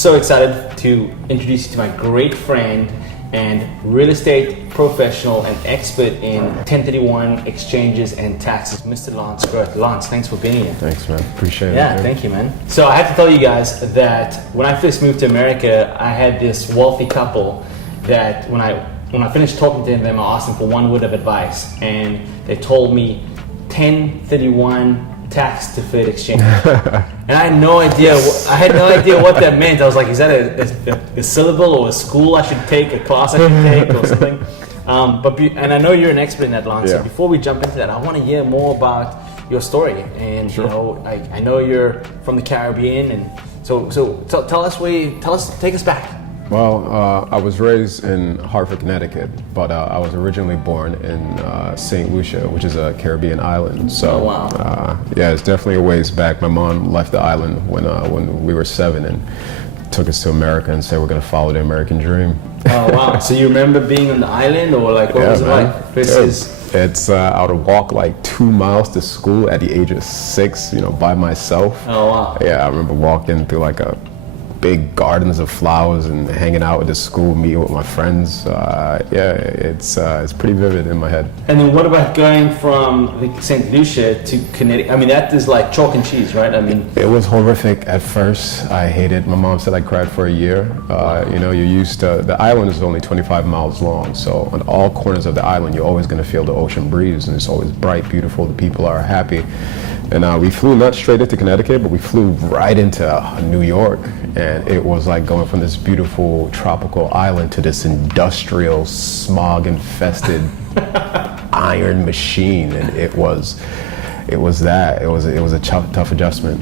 so excited to introduce you to my great friend and real estate professional and expert in 1031 exchanges and taxes, Mr. Lance Groth. Lance, thanks for being here. Thanks, man. Appreciate it. Yeah, thank you, man. So I have to tell you guys that when I first moved to America, I had this wealthy couple that when I finished talking to them, I asked them for one word of advice, and they told me 1031 tax deferred exchange. And I had no idea. I had no idea what that meant. I was like, "Is that a syllable or a school I should take, a class I should take, or something?" And I know you're an expert in that, Lance. Yeah. So before we jump into that, I want to hear more about your story. And sure. You know, I know you're from the Caribbean, and so tell us, take us back. Well, I was raised in Hartford, Connecticut, but I was originally born in St. Lucia, which is a Caribbean island. So, oh, wow. Yeah, it's definitely a ways back. My mom left the island when we were 7 and took us to America and said we're going to follow the American dream. Oh, wow. So you remember being on the island, or like what was it like? I would walk like 2 miles to school at the age of 6, by myself. Oh, wow. Yeah, I remember walking through like a big gardens of flowers and hanging out at the school, meeting with my friends. It's pretty vivid in my head. And then what about going from St. Lucia to Connecticut? I mean, that is like chalk and cheese, right? I mean, it was horrific at first. I hated. My mom said I cried for a year. You're used to, the island is only 25 miles long, so on all corners of the island, you're always going to feel the ocean breeze, and it's always bright, beautiful. The people are happy. And we flew not straight into Connecticut, but we flew right into New York. And it was like going from this beautiful tropical island to this industrial, smog-infested iron machine. And it was a tough adjustment.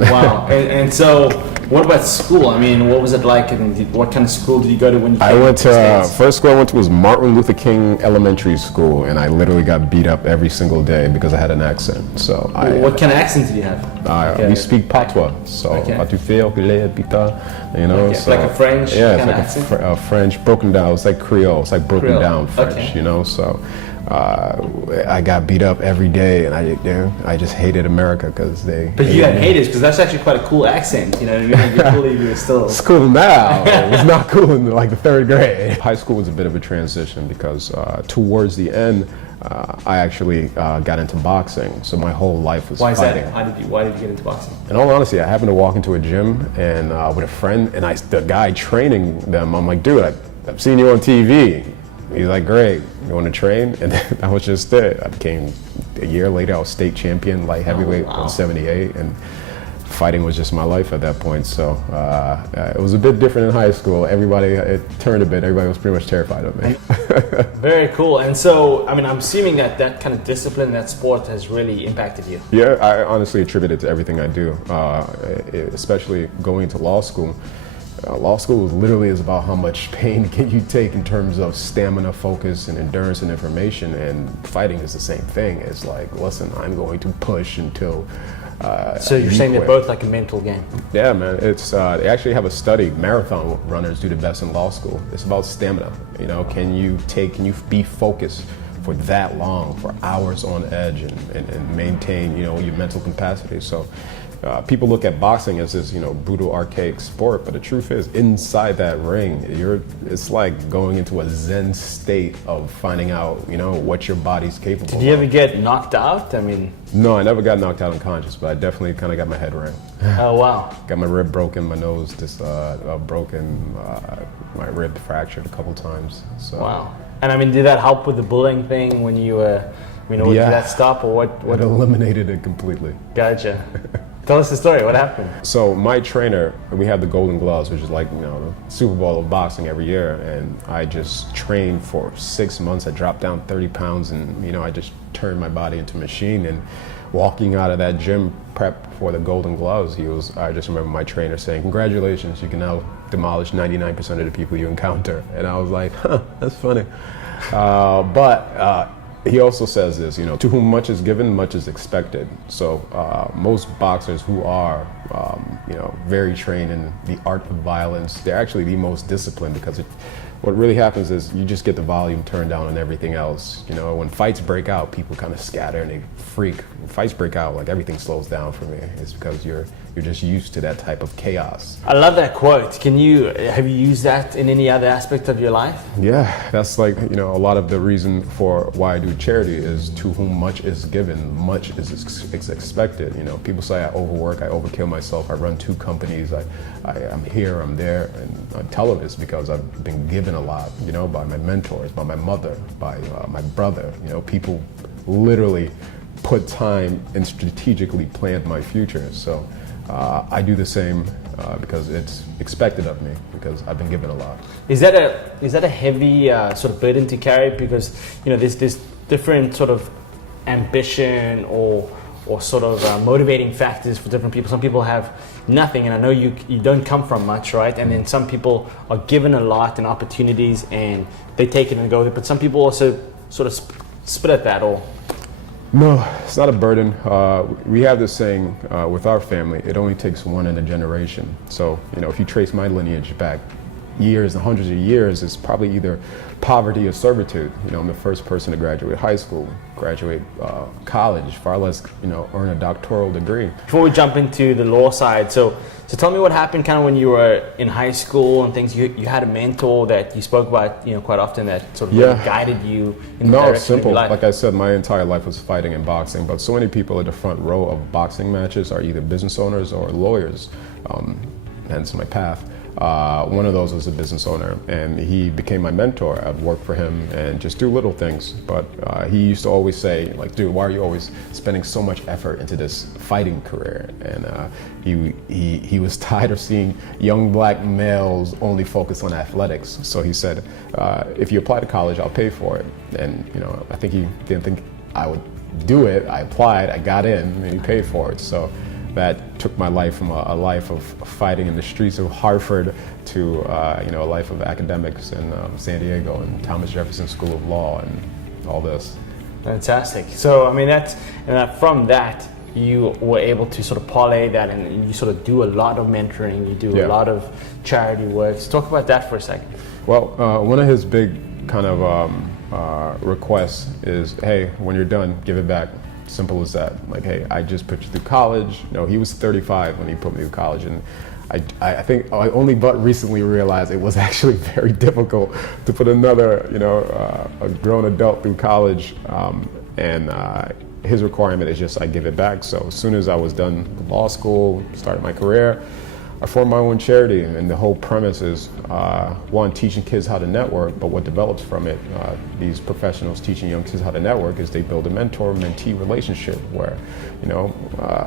Wow. And so, what about school? I mean, what was it like, and what kind of school did you go to when you came I went to the States? First school I went to was Martin Luther King Elementary School, and I literally got beat up every single day because I had an accent. So what kind of accent did you have? We speak patois, so patufeo, pita, Okay. So, like a French yeah, kind it's of like accent? a French broken down. It's like Creole. It's like broken Creole. down French, Okay. So I got beat up every day, and I just hated America because they. But you had haters, because that's actually quite a cool accent. You know what I mean? I believe you were still. It's cool now. It was not cool in like the 3rd grade. High school was a bit of a transition because towards the end, I actually got into boxing. So my whole life was fighting. Why is that? Why did you get into boxing? In all honesty, I happened to walk into a gym and with a friend, and the guy training them, I'm like, dude, I've seen you on TV. He's like, great, you want to train? And that was just it. I became, a year later, I was state champion, light heavyweight, 178, and fighting was just my life at that point. So it was a bit different in high school. It turned a bit. Everybody was pretty much terrified of me. Very cool. And so, I mean, I'm assuming that kind of discipline, that sport has really impacted you. Yeah, I honestly attribute it to everything I do, especially going to law school. Law school literally is about how much pain can you take in terms of stamina, focus, and endurance and information, and fighting is the same thing. It's like, listen, I'm going to push until so you're saying they're both like a mental game? Yeah, man. It's they actually have a study. Marathon runners do the best in law school. It's about stamina. Can you be focused for that long, for hours on edge, and maintain your mental capacity? So people look at boxing as this brutal, archaic sport, but the truth is, inside that ring, it's like going into a Zen state of finding out what your body's capable of. Did you ever get knocked out? I mean, no, I never got knocked out unconscious, but I definitely kind of got my head rammed. Oh, wow. Got my rib broken, my nose just broken, my rib fractured a couple times. So. Wow. And I mean, did that help with the bullying thing when you did that stop, or what? It eliminated it completely. Gotcha. Tell us the story. What happened? So my trainer, we have the Golden Gloves, which is like the Super Bowl of boxing every year, and I just trained for 6 months. I dropped down 30 pounds, and I just turned my body into a machine. And walking out of that gym prep for the Golden Gloves, I just remember my trainer saying, "Congratulations, you can now demolish 99% of the people you encounter." And I was like, huh, that's funny. But he also says this, to whom much is given, much is expected. So most boxers who are, very trained in the art of violence, they're actually the most disciplined, because what really happens is you just get the volume turned down on everything else. You know, when fights break out, people kind of scatter and they freak. When fights break out, like everything slows down for me. It's because you're just used to that type of chaos. I love that quote. Have you used that in any other aspect of your life? Yeah, that's like, you know, a lot of the reason for why I do charity is to whom much is given, much is expected. You know, people say I overwork, I overkill myself, I run 2 companies, I'm here, I'm there, and I tell them it's because I've been given a lot, you know, by my mentors, by my mother, by my brother. You know, people literally put time and strategically planned my future. So I do the same because it's expected of me, because I've been given a lot. Is that a heavy sort of burden to carry? Because, you know, there's different sort of ambition or sort of motivating factors for different people. Some people have nothing, and I know you don't come from much, right? And then some people are given a lot and opportunities and they take it and go with it. But some people also sort of split that or... No, it's not a burden. We have this saying with our family, it only takes one in a generation. So, you know, if you trace my lineage back years and hundreds of years, it's probably either poverty or servitude. You know, I'm the first person to graduate high school, graduate college, far less, you know, earn a doctoral degree. Before we jump into the law side, so tell me what happened kind of when you were in high school and things. You had a mentor that you spoke about, you know, quite often that sort of really guided you in the direction simple. of your life. Like I said, my entire life was fighting and boxing, but so many people at the front row of boxing matches are either business owners or lawyers, hence my path. One of those was a business owner, and he became my mentor. I'd work for him and just do little things. But he used to always say, like, dude, why are you always spending so much effort into this fighting career? And he was tired of seeing young black males only focus on athletics. So he said, if you apply to college, I'll pay for it. And, you know, I think he didn't think I would do it. I applied, I got in, and he paid for it. So that took my life from a life of fighting in the streets of Hartford to you know, a life of academics in San Diego and Thomas Jefferson School of Law and all this. Fantastic. So I mean, from that you were able to sort of parlay that, and you sort of do a lot of mentoring. You do a lot of charity work. So talk about that for a second. Well, one of his big kind of requests is, hey, when you're done, give it back. Simple as that. Like, hey, I just put you through college. No, he was 35 when he put me through college, and I think I only but recently realized it was actually very difficult to put another, you know, a grown adult through college, and his requirement is just I give it back. So as soon as I was done law school, started my career, I formed my own charity, and the whole premise is, one, teaching kids how to network, but what develops from it, these professionals teaching young kids how to network, is they build a mentor-mentee relationship where, you know,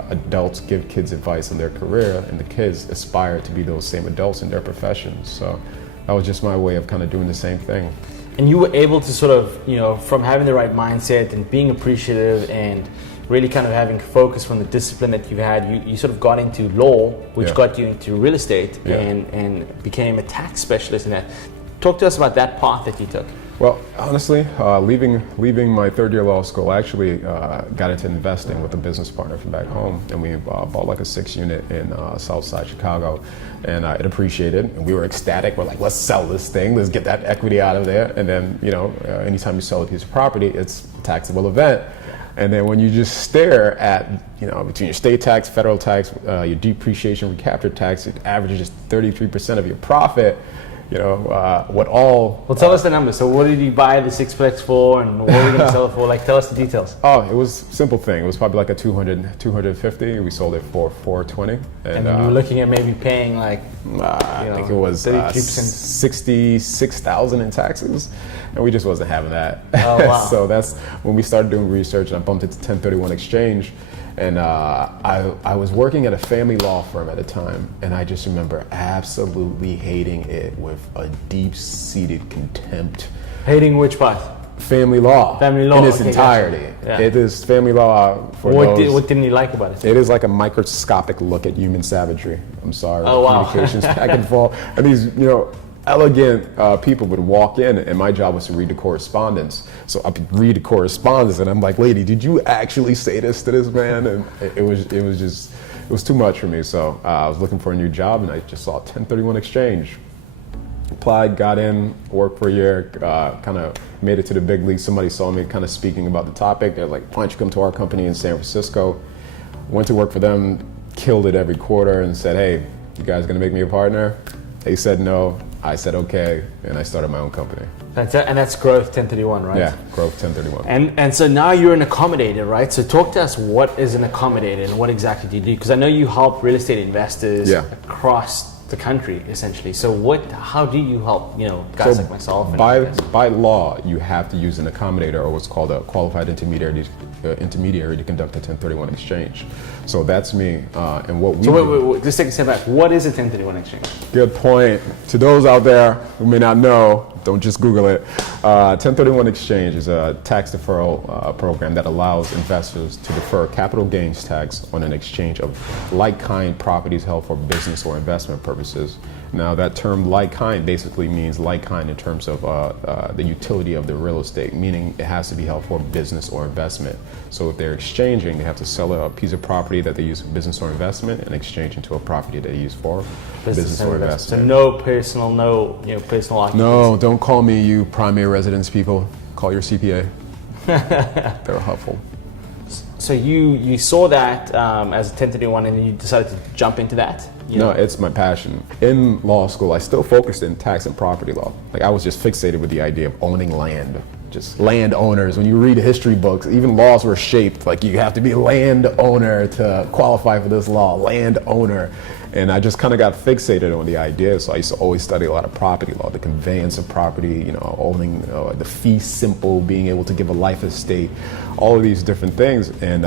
adults give kids advice in their career, and the kids aspire to be those same adults in their professions. So that was just my way of kind of doing the same thing. And you were able to sort of, you know, from having the right mindset and being appreciative and really kind of having focus from the discipline that you've had, you sort of got into law, which got you into real estate and became a tax specialist in that. Talk to us about that path that you took. Well, honestly, leaving my third year law school, I actually got into investing with a business partner from back home, and we bought like a 6-unit in Southside Chicago, and it appreciated, and we were ecstatic. We're like, let's sell this thing, let's get that equity out of there, and then, you know, anytime you sell a piece of property, it's a taxable event. And then when you just stare at, you know, between your state tax, federal tax, your depreciation, recapture tax, it averages just 33% of your profit. You know, Well, tell us the numbers. So what did you buy the sixplex for, and what were you going to sell it for? Like, tell us the details. Oh, it was a simple thing. It was probably like a 250. We sold it for 420. And you were looking at maybe paying like, I think it was 66,000 in taxes, and we just wasn't having that. Oh, wow. So that's when we started doing research, and I bumped into 1031 exchange. And I was working at a family law firm at the time, and I just remember absolutely hating it with a deep-seated contempt. Hating which part? Family law. Family law in its entirety. Gotcha. Yeah. It is family law for what those. What didn't you like about it? It is like a microscopic look at human savagery. I'm sorry. Oh, wow. Communications back and forth. And these, you know, elegant people would walk in, and my job was to read the correspondence. So I would read the correspondence, and I'm like, lady, did you actually say this to this man? And it was too much for me. So I was looking for a new job, and I just saw 1031 exchange. applied, got in, worked for a year, kind of made it to the big leagues. Somebody saw me kind of speaking about the topic. They're like, why don't you come to our company in San Francisco? Went to work for them, killed it every quarter, and said, hey, you guys gonna make me a partner? They said no. I said okay, and I started my own company. And that's Growth 1031, right? Yeah, Growth 1031. And so now you're an accommodator, right? So talk to us, what is an accommodator and what exactly do you do? Because I know you help real estate investors across the country, essentially. So how do you help, guys like myself? By law, you have to use an accommodator, or what's called a qualified intermediary to conduct a 1031 exchange. So that's me, and what we do. Wait, just take a step back. What is a 1031 exchange? Good point. To those out there who may not know, don't just Google it. 1031 exchange is a tax deferral program that allows investors to defer capital gains tax on an exchange of like-kind properties held for business or investment purposes. Now, that term like-kind basically means like-kind in terms of the utility of the real estate, meaning it has to be held for business or investment. So if they're exchanging, they have to sell a piece of property that they use for business or investment and exchange into a property they use for business or investment. So no personal occupancy. No, don't call me you primary residence people. Call your CPA. They're helpful. So you saw that as a 1031 and you decided to jump into that? No, it's my passion. In law school, I still focused in tax and property law. Like, I was just fixated with the idea of owning land. Just landowners. When you read history books, even laws were shaped like you have to be a landowner to qualify for this law, landowner. And I just kind of got fixated on the idea. So I used to always study a lot of property law, the conveyance of property, owning, the fee simple, being able to give a life estate, all of these different things. And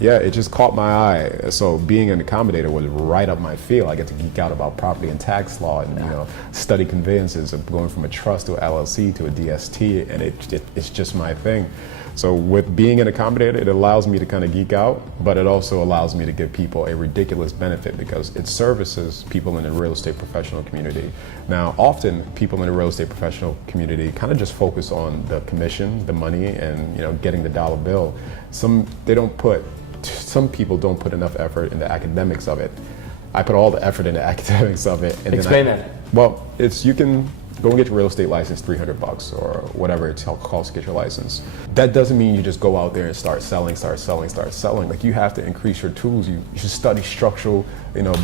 it just caught my eye. So being an accommodator was right up my field. I get to geek out about property and tax law and, study conveyances of going from a trust to an LLC to a DST. And it's just my thing. So with being an accommodator, it allows me to kind of geek out, but it also allows me to give people a ridiculous benefit because it services people in the real estate professional community. Now, often people in the real estate professional community kind of just focus on the commission, the money, and getting the dollar bill. Some people don't put enough effort in the academics of it. I put all the effort in the academics of it. And explain that. Well, you can go and get your real estate license, $300 or whatever it costs to get your license. That doesn't mean you just go out there and start selling. Like, you have to increase your tools. You should study structural,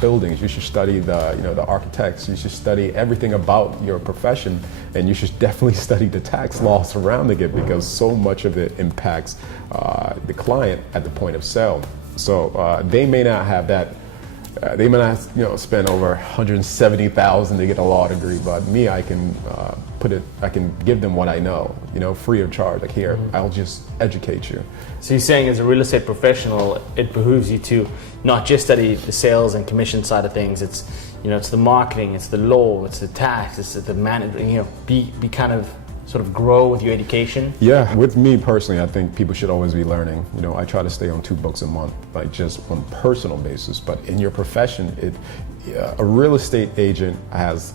buildings. You should study the architects. You should study everything about your profession, and you should definitely study the tax law surrounding it because so much of it impacts the client at the point of sale. So they may not have that. They may not, spend over $170,000 to get a law degree, but me, I can I can give them what I know, free of charge. Like, here, I'll just educate you. So you're saying, as a real estate professional, it behooves you to not just study the sales and commission side of things. It's it's the marketing, it's the law, it's the tax, it's the management. Be kind of sort of grow with your education? Yeah, with me personally, I think people should always be learning. I try to stay on 2 books a month, like just on a personal basis. But in your profession, a real estate agent has,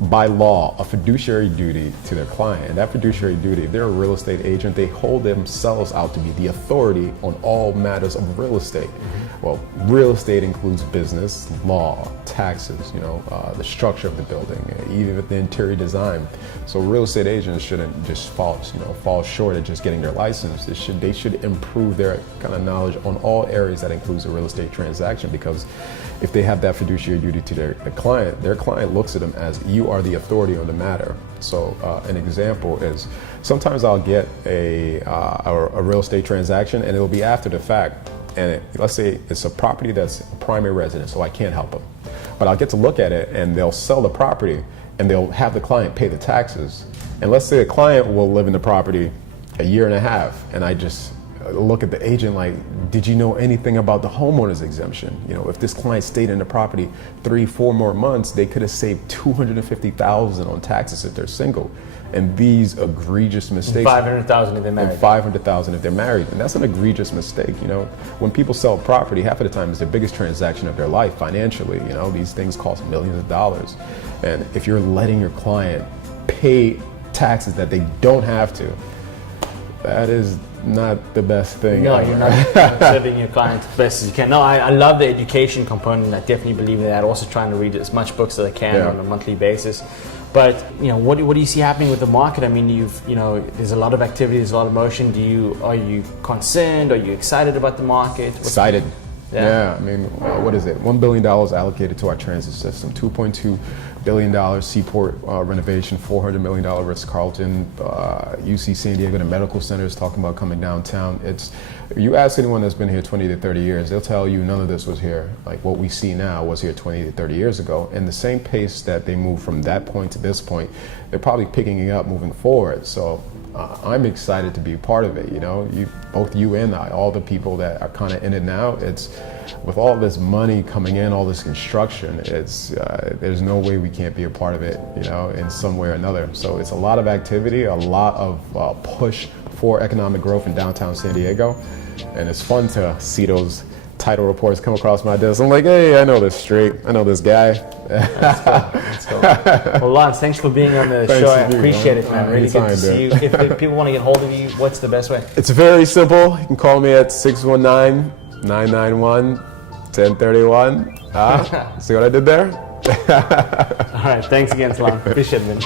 by law, a fiduciary duty to their client. And that fiduciary duty, if they're a real estate agent, they hold themselves out to be the authority on all matters of real estate. Well, real estate includes business, law, taxes, the structure of the building, even the interior design. So real estate agents shouldn't just fall short of just getting their license. They should improve their kind of knowledge on all areas that includes a real estate transaction, because if they have that fiduciary duty to their client looks at them as, you are the authority on the matter. So an example is, sometimes I'll get a real estate transaction and it'll be after the fact. And let's say it's a property that's a primary residence, so I can't help them. But I'll get to look at it and they'll sell the property and they'll have the client pay the taxes. And let's say the client will live in the property a year and a half, and I just look at the agent like, did you know anything about the homeowner's exemption? If this client stayed in the property 3-4 more months, they could have saved $250,000 on taxes if they're single. And these egregious mistakes. $500,000 if they're married. And $500,000 if they're married. And that's an egregious mistake. When people sell property, half of the time it's the biggest transaction of their life financially. These things cost millions of dollars. And if you're letting your client pay taxes that they don't have to, that is not the best thing. No, you're not serving your clients as best as you can. No, I love the education component. I definitely believe in that. Also trying to read as much books as I can on a monthly basis. But what do you see happening with the market? I mean, there's a lot of activity, there's a lot of motion. Are you concerned? Are you excited about the market? Excited. Yeah. I mean, what is it? $1 billion allocated to our transit system. $2.2 billion seaport renovation. $400 million Ritz-Carlton. UC San Diego, the medical center is talking about coming downtown. You ask anyone that's been here 20 to 30 years, they'll tell you none of this was here. Like what we see now was here 20 to 30 years ago. And the same pace that they moved from that point to this point, they're probably picking it up moving forward. So I'm excited to be a part of it. Both you and I, all the people that are kind of in it now, it's with all this money coming in, all this construction, there's no way we can't be a part of it, in some way or another. So it's a lot of activity, a lot of push for economic growth in downtown San Diego, and it's fun to see those title reports come across my desk. I'm like, hey, I know this street, I know this guy. That's cool. Well, Lance, thanks for being on the show. I appreciate it, man. Really good to see you. If people want to get hold of you, what's the best way? It's very simple. You can call me at 619-991-1031. See what I did there? All right, thanks again, Salam. Appreciate it, man.